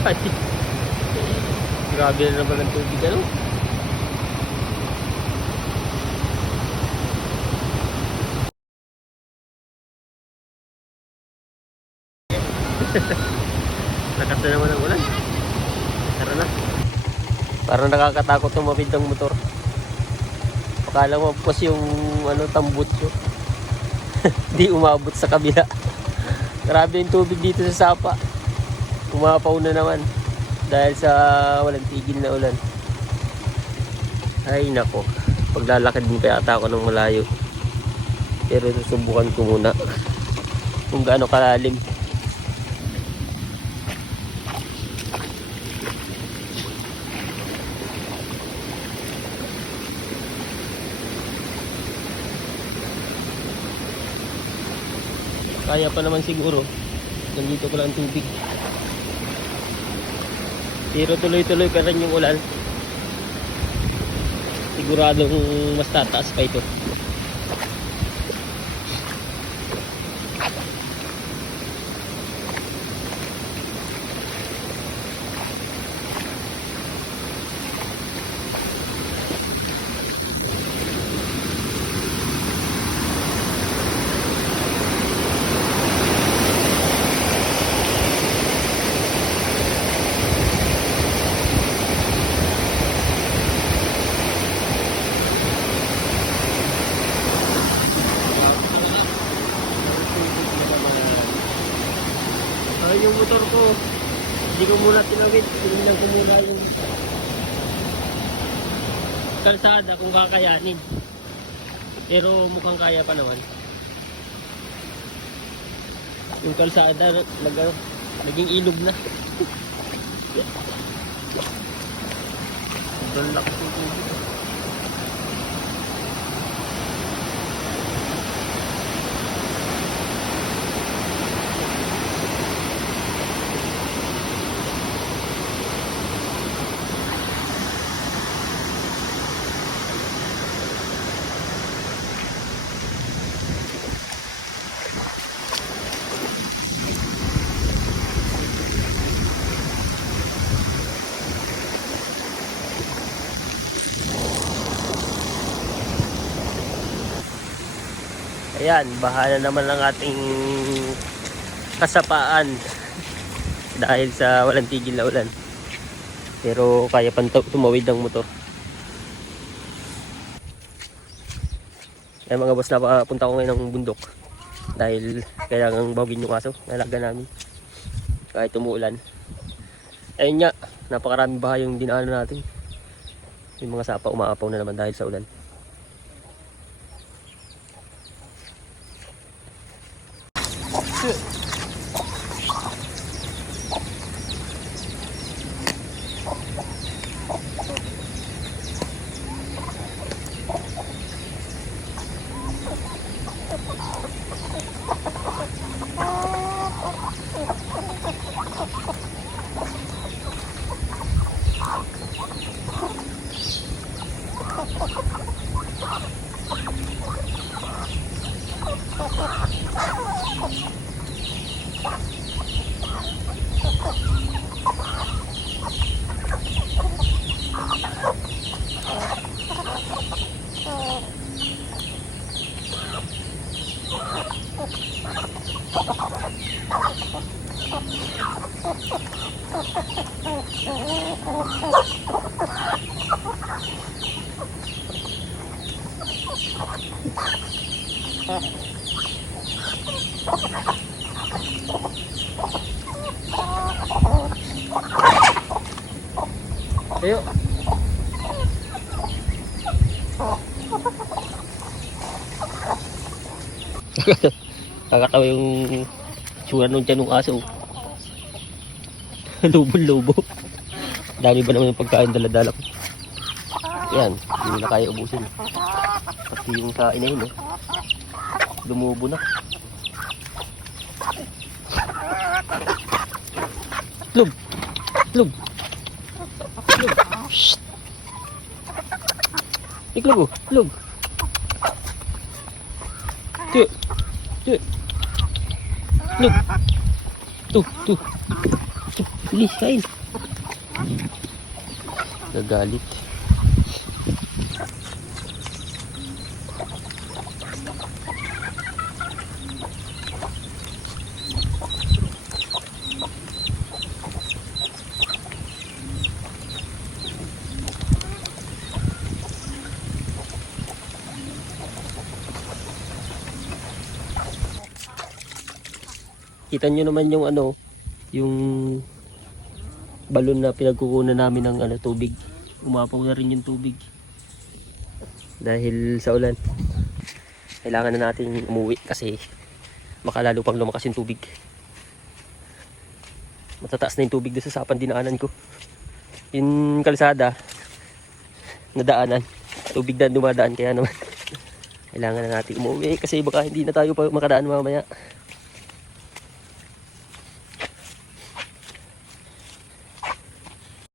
Ay, grabe na naman ang tubig, ano? Lakas na naman ang ulan. Tara na. Parang nakakatakot tumawid ng motor. Akala mo pas yung tambutso. Di umabot sa kabila. Grabe yung tubig dito sa Sapa. Umapaw na naman dahil sa walang tigil na ulan. Ay nako, paglalakad din pa yata ako ng malayo. Pero susubukan ko muna kung gaano kalalim. Kaya pa naman siguro. Nandito ko lang tubig. Pero tuloy-tuloy pa rin yung ulan. Siguradong mas tataas pa ito. Yung motor ko, hindi ko muna tinawid. Tinignan ko muna yung kalsada kung kakayanin. Pero mukhang kaya pa naman. Yung kalsada naging ilog na. Sobrang lakas ng tubig. Ayan, bahala naman ang ating kasapaan dahil sa walang tigil na ulan. Pero kaya pa tumawid ng motor. Ayan mga boss, napapunta ko ngayon ng bundok dahil kailangan bawin yung aso, nalaga namin kahit umuulan. Ayun nga, napakaraming bahay yung dinaanan natin. Yung mga sapa umaapaw na naman dahil sa ulan. Ayo. Kakatawa yung tsura nung tiyan ng aso. Lubo-lubo. Dami ba naman yung pagkain dala-dala ko. Yan, hindi na kaya ubusin. Pati yung sa inahin, lumubo na. Lug! Lug! Lug! Shhh! Iklog, lug! Tuh! Tuh! Lug! Tuh! Tuh! Bilis, kain. Nagalit. Kita nyo naman yung ano, yung balon na pinagkukunan namin ng ano, tubig. Umapaw na rin yung tubig. Dahil sa ulan. Kailangan na natin umuwi kasi makalalo pang lumakas yung tubig. Matataas na yung tubig doon sa sapan dinaanan ko. Yung kalsada na daanan, tubig na dumadaan kaya naman kailangan na natin umuwi kasi baka hindi na tayo pa makadaan mamaya.